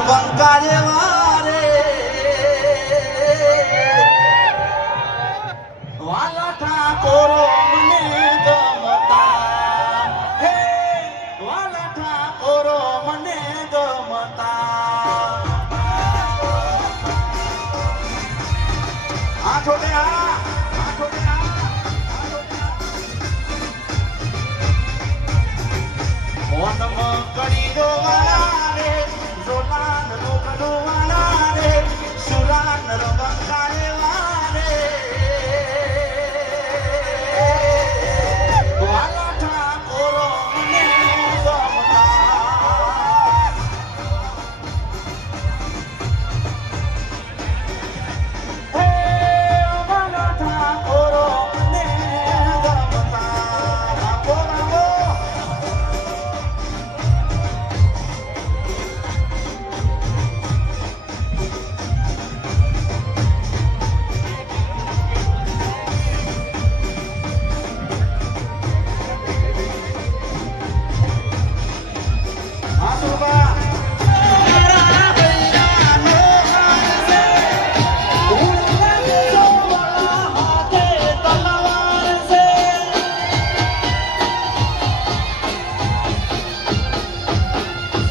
બંકારે વારે વાલા ઠાકોરો મને ગમતા હે વાલા ઠાકોરો મને ગમતા આ છોટે આ છોટે મોનમ કરી દો વાલા રે જોલાન રોકડો વાલા રે સુરાન રંગારે વારે વાલા ઠાકોરો મને ગમતા હે વાલા ઠાકોરો મને ગમતા ઠાકોરો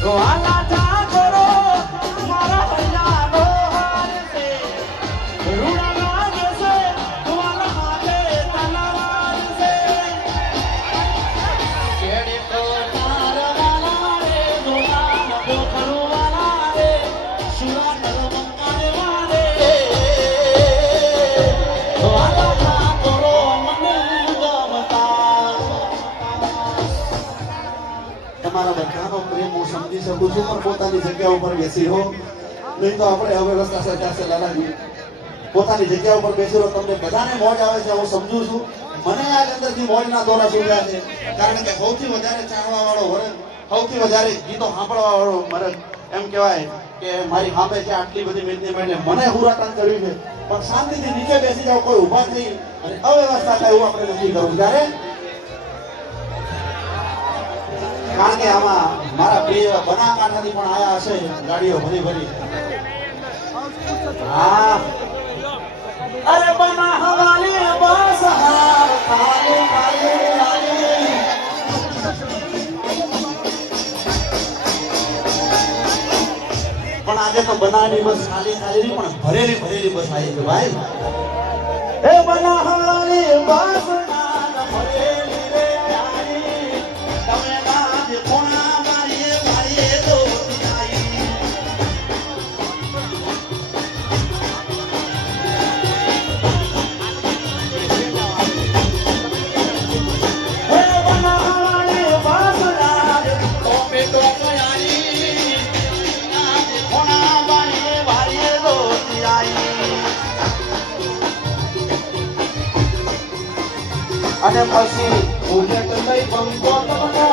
વાલા ઠાકોરો મારા ભૈયાનો હાર છે રૂડા લાગે છે વાલા હાથે તલવાર છે કેડે તો તારવાલા રે જોલાન ગોખરું વાલા રે સુરાન રંગારે વાલે વાલા ઠાકોરો મને ગમતા તમારા બધાનો પ્રેમ હું સમજી શકું છું પણ પોતાની જગ્યા ઉપર બેસી રહો નહીં તો આપણે હવે રસ્તા સજાશે લાલાજી પોતાની જગ્યા ઉપર બેસી રહો તમને બધાને મોજ આવે છે હું સમજુ છું મને આજ અંદરથી મોજના દોરા સુવ્યા છે કારણ કે સૌથી વધારે ચાહવા વાળો વર્ગ સૌથી વધારે ગીતો સાંભળવા વાળો વર્ગ એમ કહેવાય કે મારી સામે છે આટલી બધી મેદની એટલે મને હુરાટાન ચડ્યું છે પણ શાંતિથી નીચે બેસી જાવ કોઈ ઊભા થઈ અને અવ્યવસ્થા થાય એવું આપણે નથી કરવું ત્યારે કારણ કે આમાં મારા પ્રિય બનાસકાંઠાથી પણ આયા હશે ગાડીઓ ભરી ભરી હા અરે બના હવાલી બસ હાર ખાલી ખાલી ખાલી પણ આજે તો બનાની બસ ખાલી ખાલી નહીં પણ ભરેલી ભરેલી બસ આવી છે ભાઈ હે બના હવાલી બસ ના ભરેલી રે આઈ તમે કોણા મારીએ મારીએ તો આઈ હે બનાવાળે બાસરાજ ટોપે ટોપયારી કોણા મારીએ મારીએ તો આઈ અને પછી ઉલેટ લઈ બંકો તમને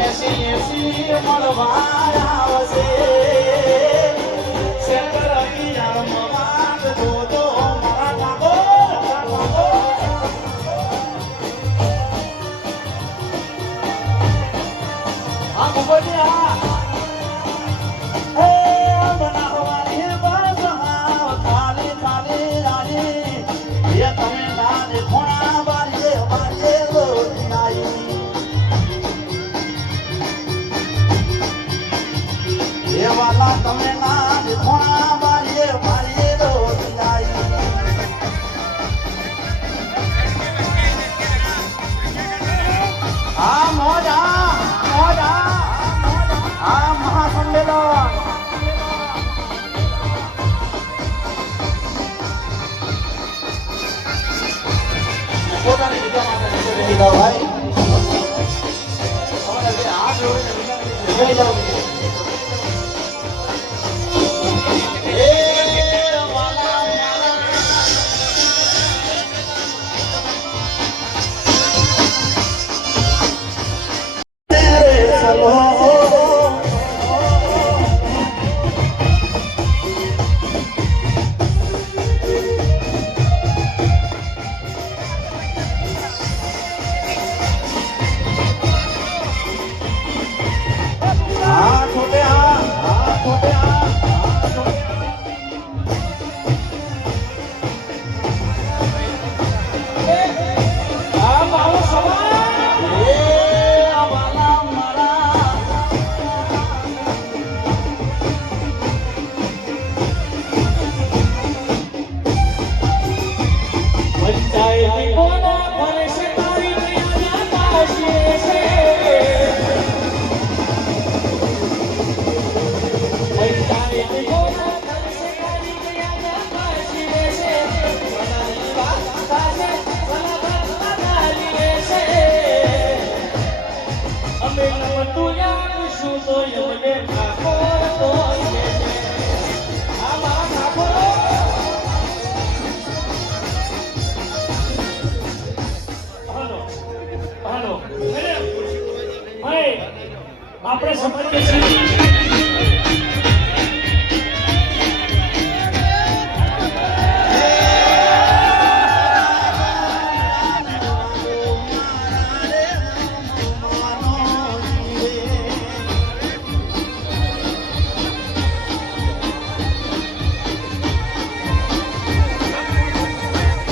એસી મળવા આવશે શેતર પિયા મવાદ દોદો મારા ઠાકોર આ મુબડિયા હે બનાવવાની બસ હા ખાલી ખાલી રાની એ તમે ના દેખોણા બારીએ બારીએ લોટી આઈ એ વાલા તમે ના દેખોણા બારીએ બારીએ લોટી આઈ આ મોજા આ મહાસંમેલન પોતાની જગ્યા માટે રહી જાઓ ભાઈ તમારે જે હાથ જોડીને લઈ જાઓ તોય મને ઠાકોર તોય કહેજે. આ મારા ઠાકોર. હાલો હાલો ભાઈ આપણે સમજીએ છીએ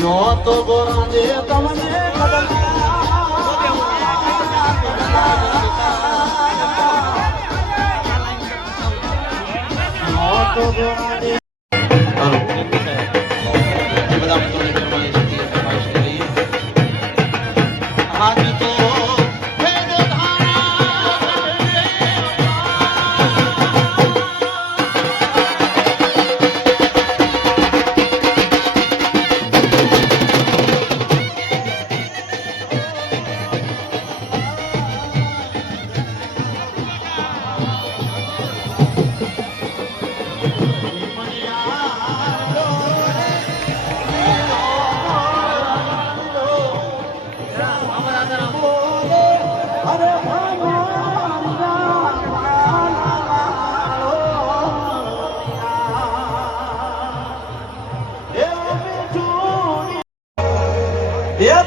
નો તો ગોરા દે તમને તો ગોરા દે બધા મિત્રોને કરવાની છે ફરમાઈશ લઈએ આજ તો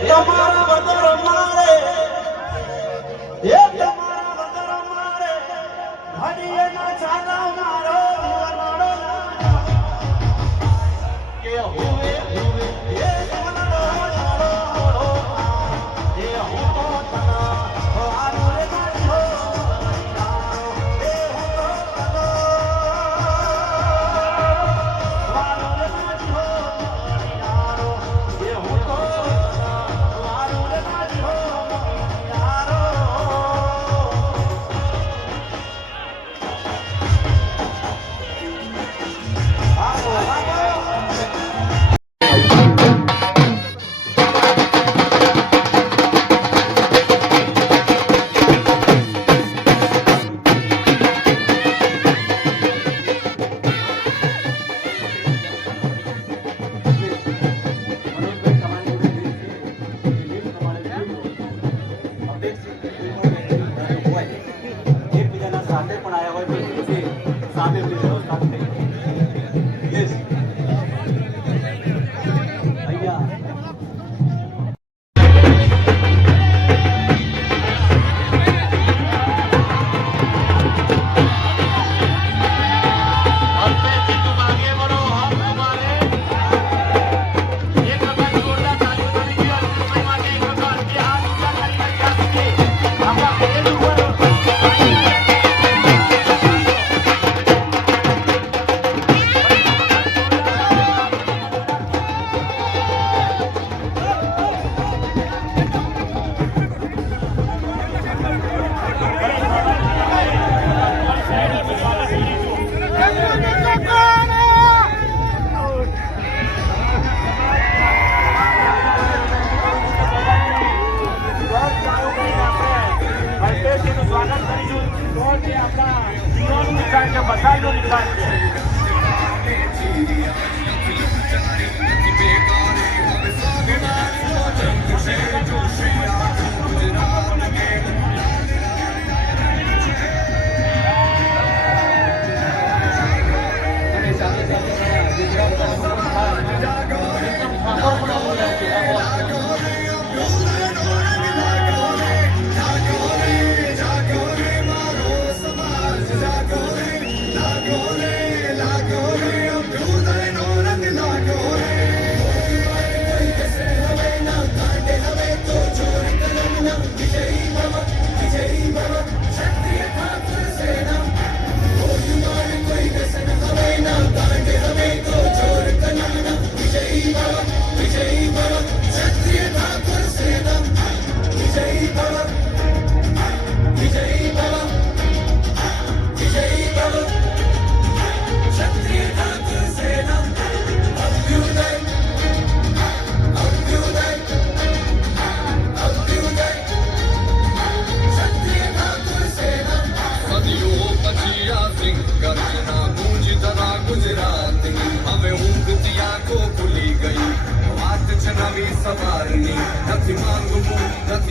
તમારા વગર મારે તમારા વગર મારે હડીએ ના ચાલા મારો કે હુવે હુવે એ વનડો એ હું તો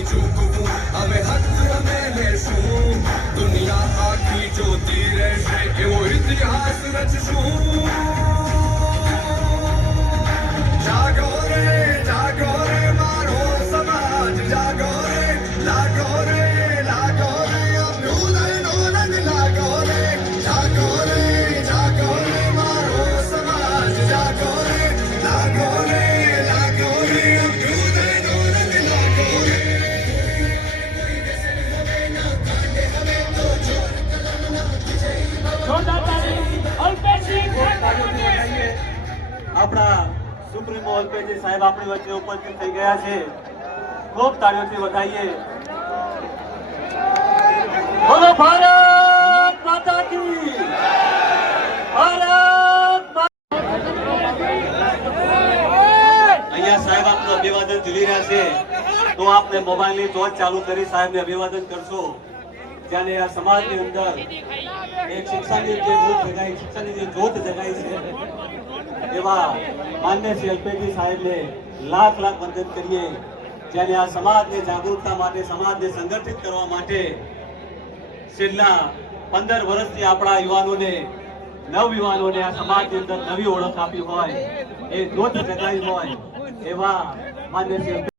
ચૂકવું હવે હક અમે લેશું દુનિયા આખી જોતી રહેશે એવો ઇતિહાસ રચશું જાગો રે મારો સમાજ જાગો રે લાગો રે અભ્યુદયનો રંગ લાગો રે જાગો રે મારો સમાજ જાગો રે લાગો રે અભ્યુદયનો રંગ લાગો રે જોરદાર તાળી અલ્પેશજી આપણા સુપ્રીમો અલ્પેશજી સાહેબ આપણી વચ્ચે ઉપસ્થિત થઈ ગયા છે ખૂબ તાળીઓથી વધાઈએ બોલો ભારત માતા કી ભારત અહીંયા સાહેબ આપનું અભિવાદન ઝીલી રહ્યા છે તો આપને મોબાઈલની ટોર્ચ ચાલુ કરી સાહેબને અભિવાદન કરશો જ્યારે આ સમાજની અંદર એક શિક્ષણની જે જ્યોત જગાઈ છે એવા માન્ય શ્રી અલ્પેશજી સાહેબને લાખ વંદન કરીએ જેને આ સમાજની જાગૃતતા માટે સમાજને સંગઠિત કરવા માટે છેલ્લા 15 વર્ષથી આપણા યુવાનોને નવયુવાનોને આ સમાજની અંદર નવી ઓળખ આપી હોય એ જ્યોત જગાઈ હોય એવા માન્ય શ્રી